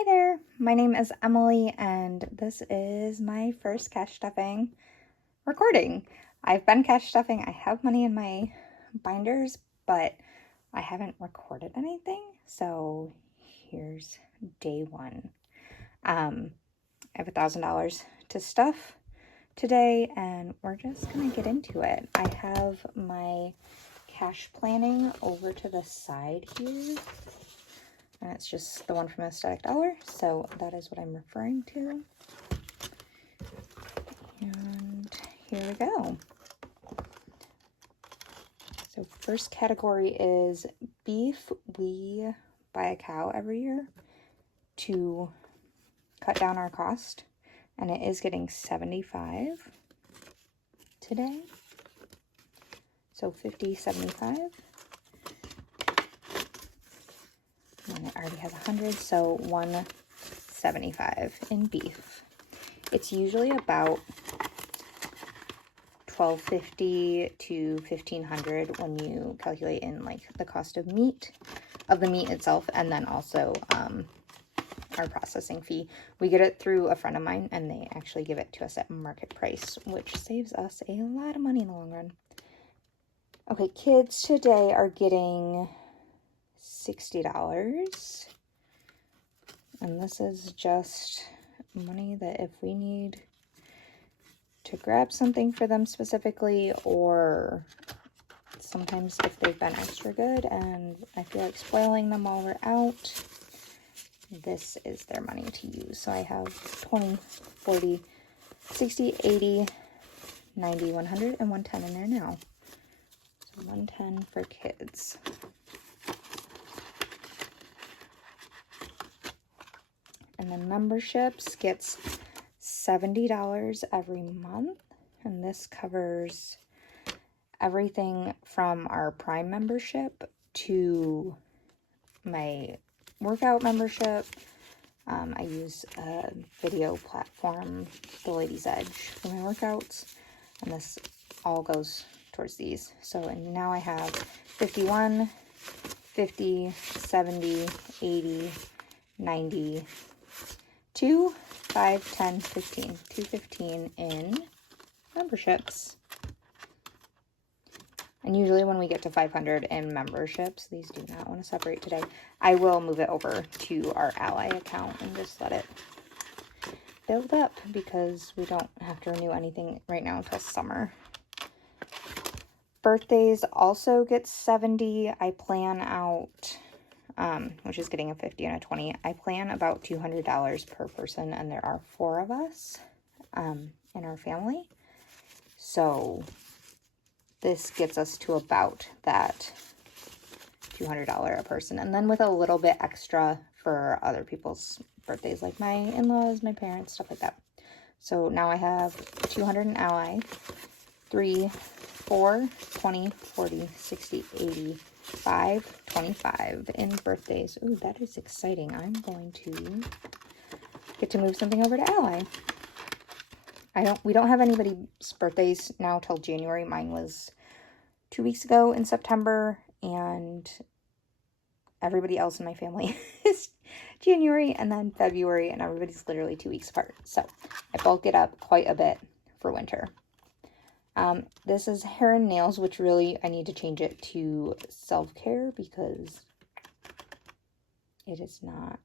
Hi there, my name is Emily and this is my first cash stuffing recording. I've been cash stuffing, I have money in my binders, but I haven't recorded anything, so here's day one. I have $1,000 to stuff today and we're just gonna get into it. I have my cash planning over to the side here. And it's just the one from Aesthetic Dollar, so that is what I'm referring to. And here we go. So first category is beef. We buy a cow every year to cut down our cost, and it is getting $75 today. So $50, $75. And it already has 100, so $175 in beef. It's usually about $12.50 to $1,500 when you calculate in like the cost of meat, of the meat itself, and then also our processing fee. We get it through a friend of mine, and they actually give it to us at market price, which saves us a lot of money in the long run. Okay, kids today are getting $60, and this is just money that if we need to grab something for them specifically, or sometimes if they've been extra good and I feel like spoiling them while we're out, this is their money to use. So I have 20, 40, 60, 80, 90, 100, and 110 in there now. So 110 for kids. And then memberships gets $70 every month. And this covers everything from our Prime membership to my workout membership. I use a video platform, The Ladies Edge, for my workouts. And this all goes towards these. So and now I have 51, 50, 70, 80, 90, 2, 5, 10, 15. 215 in memberships. And usually when we get to 500 in memberships, these do not want to separate today, I will move it over to our Ally account and just let it build up because we don't have to renew anything right now until summer. Birthdays also get 70. I plan out, which is getting a 50 and a 20. I plan about $200 per person, and there are 4 of us in our family. So this gets us to about that $200 a person. And then with a little bit extra for other people's birthdays, like my in-laws, my parents, stuff like that. So now I have 200 in Ally, 3, 4, 20, 40, 60, 80, 5, 25 in birthdays. Ooh, that is exciting. I'm going to get to move something over to Ally. We don't have anybody's birthdays now till January. Mine was 2 weeks ago in September, and everybody else in my family is January and then February, and everybody's literally 2 weeks apart. So I bulk it up quite a bit for winter. This is hair and nails, which really I need to change it to self-care because it is not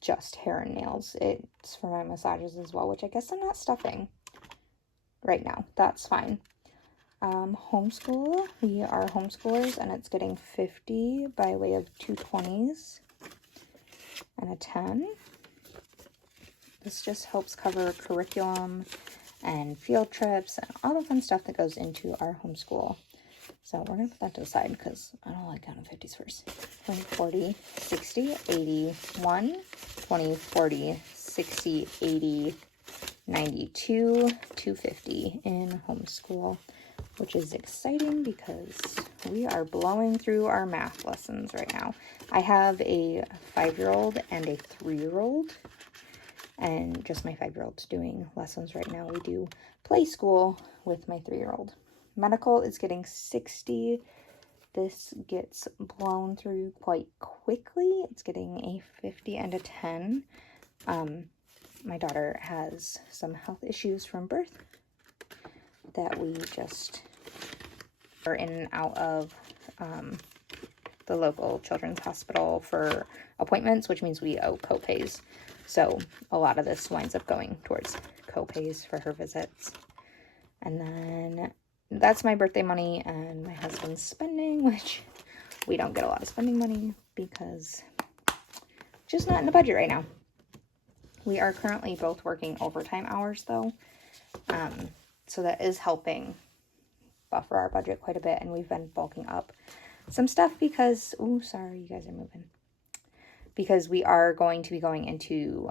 just hair and nails. It's for my massages as well, which I guess I'm not stuffing right now. That's fine. Homeschool. We are homeschoolers, and it's getting 50 by way of 2 20s and a 10. This just helps cover curriculum and field trips and all the fun stuff that goes into our homeschool. So we're going to put that to the side because I don't like counting 50s first. 20, 40, 60, 80, 1, 20, 40, 60, 80, 92, 250 in homeschool, which is exciting because we are blowing through our math lessons right now. I have a 5-year-old and a 3-year-old. And just my 5-year-old's doing lessons right now. We do play school with my 3-year-old. Medical is getting 60 this gets blown through quite quickly. It's getting a 50 and a 10. My daughter has some health issues from birth that we just are in and out of the local children's hospital for appointments, which means we owe copays. So a lot of this winds up going towards copays for her visits. And then that's my birthday money and my husband's spending, which we don't get a lot of spending money because it's just not in the budget right now. We are currently both working overtime hours though. So that is helping buffer our budget quite a bit, and we've been bulking up some stuff because, oh, sorry, you guys are moving. Because we are going to be going into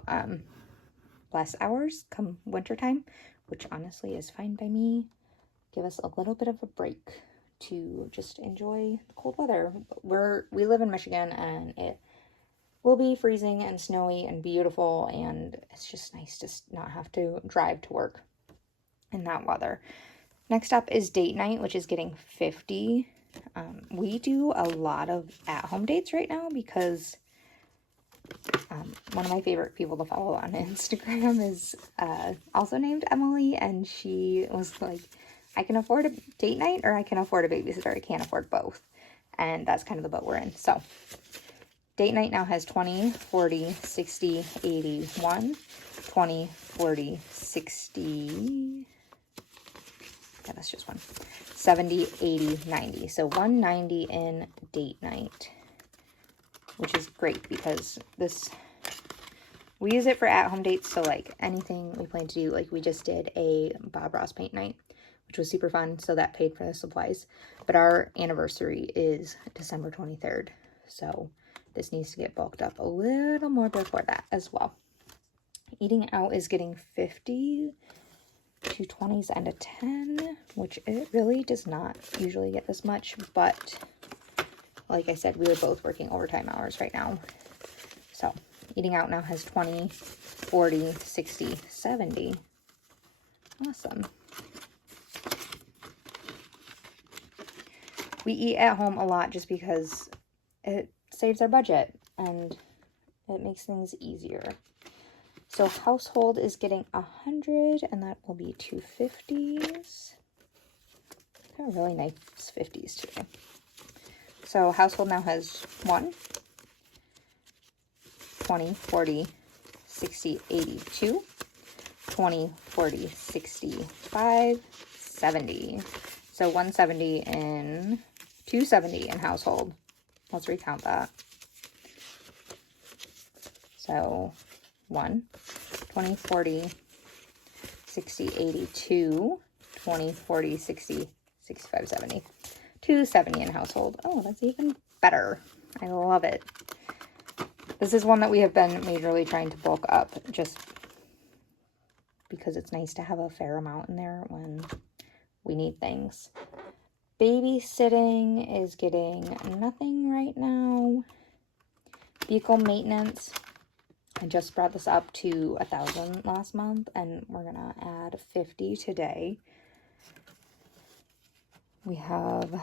less hours come wintertime, which honestly is fine by me. Give us a little bit of a break to just enjoy the cold weather. We live in Michigan, and it will be freezing and snowy and beautiful, and it's just nice to not have to drive to work in that weather. Next up is date night, which is getting 50. We do a lot of at-home dates right now because one of my favorite people to follow on Instagram is also named Emily, and she was like, I can afford a date night or I can afford a babysitter. I can't afford both. And that's kind of the boat we're in. So date night now has 20, 40, 60, 80, 1, 20, 40, 60... yeah, that's just one. 70, 80, 90. So 190 in date night, which is great because we use it for at-home dates. So like anything we plan to do, like we just did a Bob Ross paint night, which was super fun. So that paid for the supplies. But our anniversary is December 23rd. So this needs to get bulked up a little more before that as well. Eating out is getting 50. 2 20s and a 10, which it really does not usually get this much, but like I said, we are both working overtime hours right now. So eating out now has 20, 40, 60, 70. Awesome. We eat at home a lot just because it saves our budget and it makes things easier. So household is getting 100, and that will be 2 50s. Got really nice 50s today. So household now has 1, 20, 40, 60, 82, 20, 40, 65, 70. So 170 in, 270 in household. Let's recount that. So 1, 20, 40, 60, 82, 20, 40, 60, 65, 70. 270 in household. Oh, that's even better. I love it. This is one that we have been majorly trying to bulk up just because it's nice to have a fair amount in there when we need things. Babysitting is getting nothing right now. Vehicle maintenance. I just brought this up to 1,000 last month, and we're gonna add 50 today. We have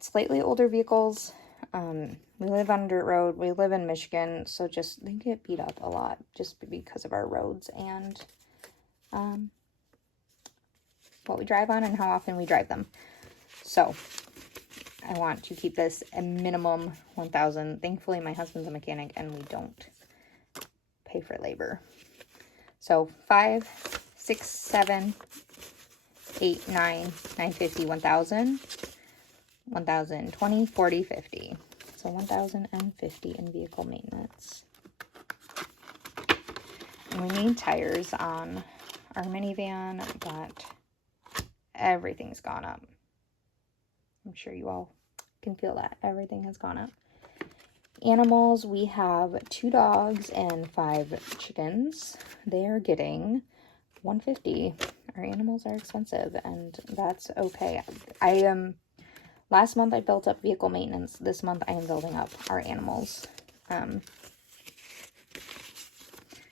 slightly older vehicles. We live on a dirt road. We live in Michigan, so just they get beat up a lot just because of our roads and what we drive on and how often we drive them. So I want to keep this a minimum 1,000. Thankfully, my husband's a mechanic, and we don't pay for labor. So 5, 6, 7, 8, 9, 950, 1,000, 1,000, 20, 40, 50. So 1,050 in vehicle maintenance. And we need tires on our minivan, but everything's gone up. I'm sure you all can feel that. Everything has gone up. Animals, we have 2 dogs and 5 chickens. They are getting $150. Our animals are expensive, and that's okay. Last month I built up vehicle maintenance. This month I am building up our animals.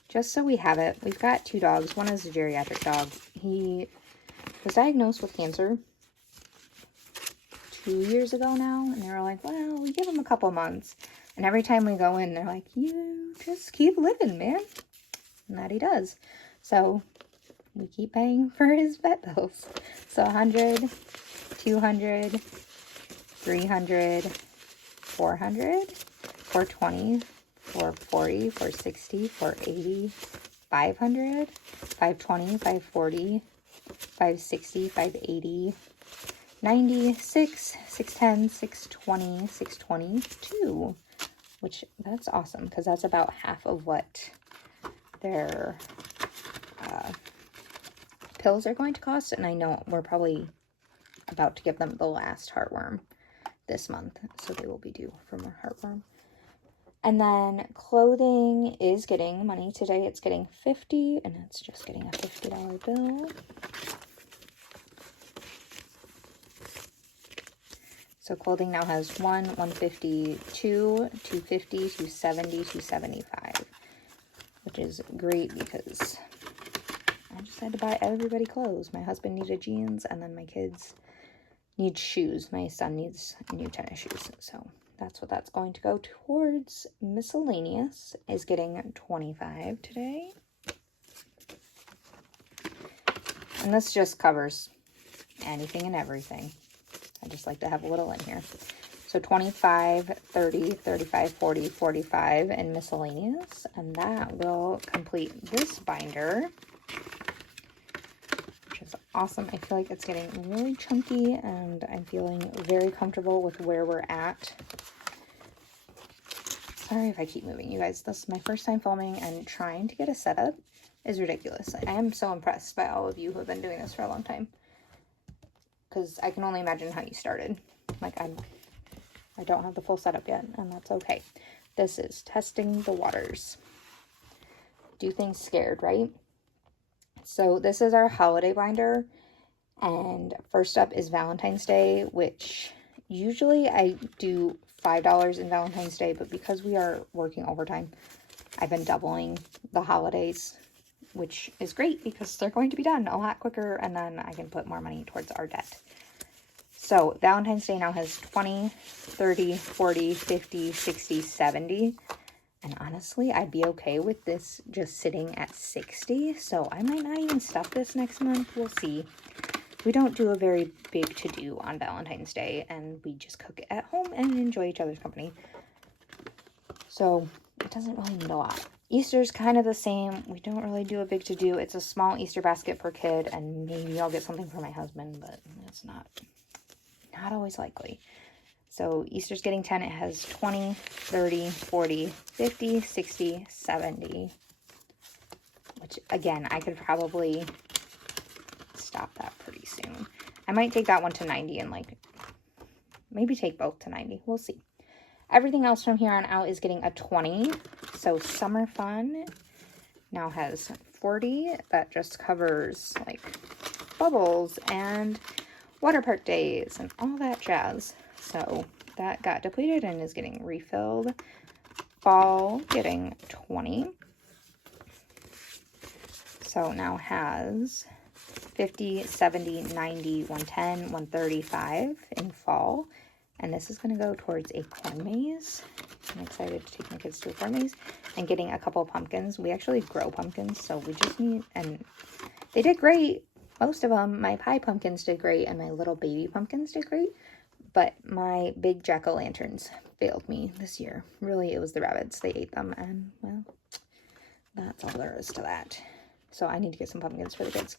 Just so we have it, we've got 2 dogs. One is a geriatric dog. He was diagnosed with cancer 2 years ago now, and they were like, well, we give him a couple months. And every time we go in, they're like, you just keep living, man. And that he does. So we keep paying for his vet bills. So 100, 200, 300, 400, 420, 440, 460, 480, 500, 520, 540, 560, 580, 96, 610, 620, 622, which that's awesome because that's about half of what their pills are going to cost. And I know we're probably about to give them the last heartworm this month, so they will be due for more heartworm. And then clothing is getting money today. It's getting $50, and it's just getting a $50 bill. So clothing now has 150, 250, 270, 275, which is great because I just had to buy everybody clothes. My husband needed jeans, and then my kids need shoes. My son needs new tennis shoes, so that's what that's going to go towards. Miscellaneous is getting 25 today. And this just covers anything and everything. I just like to have a little in here. So 25, 30, 35, 40, 45 in miscellaneous. And that will complete this binder, which is awesome. I feel like it's getting really chunky, and I'm feeling very comfortable with where we're at. Sorry if I keep moving, you guys. This is my first time filming, and trying to get a setup is ridiculous. I am so impressed by all of you who have been doing this for a long time, because I can only imagine how you started. Like, I don't have the full setup yet, and that's okay. This is testing the waters. Do things scared, right? So this is our holiday binder, and first up is Valentine's Day, which usually I do $5 in Valentine's Day, but because we are working overtime, I've been doubling the holidays, which is great because they're going to be done a lot quicker, and then I can put more money towards our debt. So Valentine's Day now has 20, 30, 40, 50, 60, 70. And honestly, I'd be okay with this just sitting at 60. So I might not even stuff this next month. We'll see. We don't do a very big to-do on Valentine's Day, and we just cook at home and enjoy each other's company. So it doesn't really need a lot. Easter's kind of the same. We don't really do a big to-do. It's a small Easter basket per kid, and maybe I'll get something for my husband, but it's not always likely. So Easter's getting 10. It has 20, 30, 40, 50, 60, 70. Which, again, I could probably stop that pretty soon. I might take that one to 90 and, like, maybe take both to 90. We'll see. Everything else from here on out is getting a 20. So Summer Fun now has 40. That just covers, like, bubbles and water park days and all that jazz. So that got depleted and is getting refilled. Fall getting 20. So now has 50, 70, 90, 110, 135 in fall. And this is going to go towards a corn maze. I'm excited to take my kids to a corn maze. And getting a couple of pumpkins. We actually grow pumpkins, so we just need, and they did great. Most of them, my pie pumpkins did great, and my little baby pumpkins did great. But my big jack-o'-lanterns failed me this year. Really, it was the rabbits. They ate them, and, well, that's all there is to that. So I need to get some pumpkins for the kids.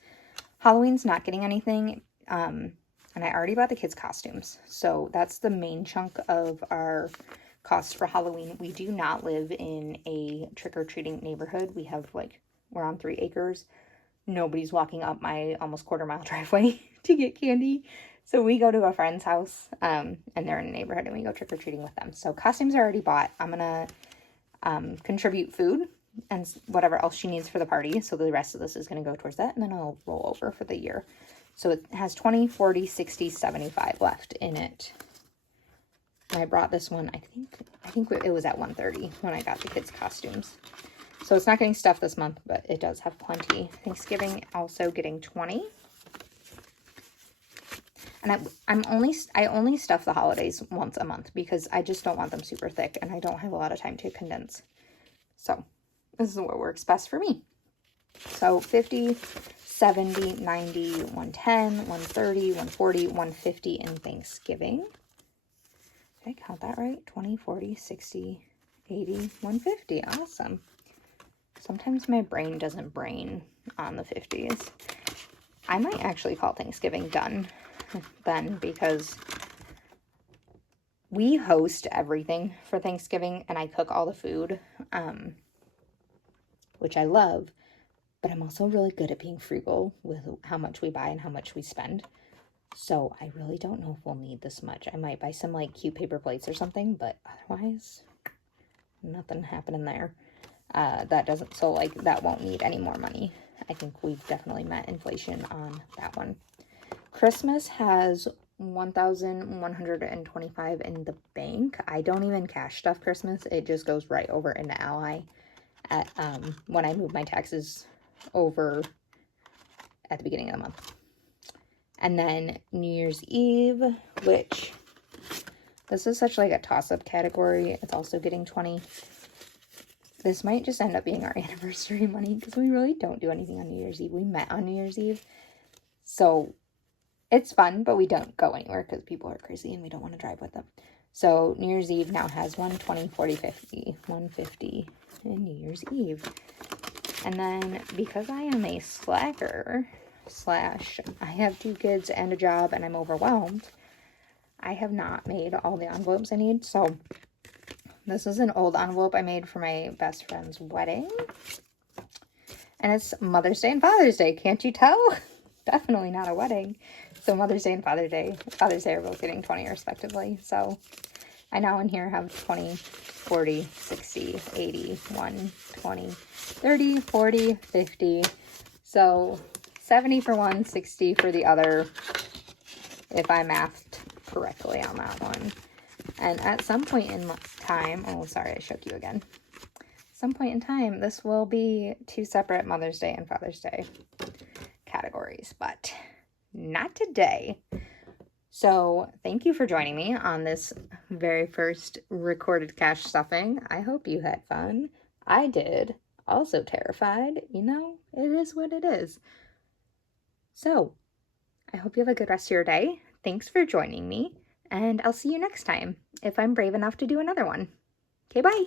Halloween's not getting anything, and I already bought the kids' costumes. So that's the main chunk of our costs for Halloween. We do not live in a trick-or-treating neighborhood. We have, like, we're on 3 acres. Nobody's walking up my almost quarter-mile driveway to get candy. So we go to a friend's house, and they're in a neighborhood, and we go trick-or-treating with them. So costumes are already bought. I'm going to contribute food and whatever else she needs for the party. So the rest of this is going to go towards that, and then I'll roll over for the year. So it has 20, 40, 60, 75 left in it. And I brought this one, I think it was at 130 when I got the kids' costumes. So it's not getting stuffed this month, but it does have plenty. Thanksgiving also getting 20. And I only stuff the holidays once a month because I just don't want them super thick and I don't have a lot of time to condense. So this is what works best for me. So 50, 70, 90, 110, 130, 140, 150 in Thanksgiving. Did I count that right? 20, 40, 60, 80, 150. Awesome. Sometimes my brain doesn't brain on the 50s. I might actually call Thanksgiving done then because we host everything for Thanksgiving and I cook all the food, which I love, but I'm also really good at being frugal with how much we buy and how much we spend. So I really don't know if we'll need this much. I might buy some like cute paper plates or something, but otherwise nothing happening there. That won't need any more money. I think we've definitely met inflation on that one. Christmas has $1,125 in the bank. I don't even cash stuff Christmas. It just goes right over into Ally at when I move my taxes over at the beginning of the month. And then New Year's Eve, which this is such like a toss-up category. It's also getting 20. This might just end up being our anniversary money because we really don't do anything on New Year's Eve. We met on New Year's Eve. So it's fun, but we don't go anywhere because people are crazy and we don't want to drive with them. So New Year's Eve now has 120, 40, 50, 150 in New Year's Eve. And then because I am a slacker / I have 2 kids and a job and I'm overwhelmed, I have not made all the envelopes I need. So this is an old envelope I made for my best friend's wedding. And it's Mother's Day and Father's Day. Can't you tell? Definitely not a wedding. So Mother's Day and Father's Day are both getting 20 respectively. So I now in here have 20, 40, 60, 80, 1, 20, 30, 40, 50. So 70 for one, 60 for the other, if I mathed correctly on that one. And at some point in time, oh, sorry, I shook you again. Some point in time, this will be 2 separate Mother's Day and Father's Day categories, but not today. So thank you for joining me on this very first recorded cash stuffing. I hope you had fun. I did. Also terrified. You know, it is what it is. So I hope you have a good rest of your day. Thanks for joining me, and I'll see you next time if I'm brave enough to do another one. Okay, bye.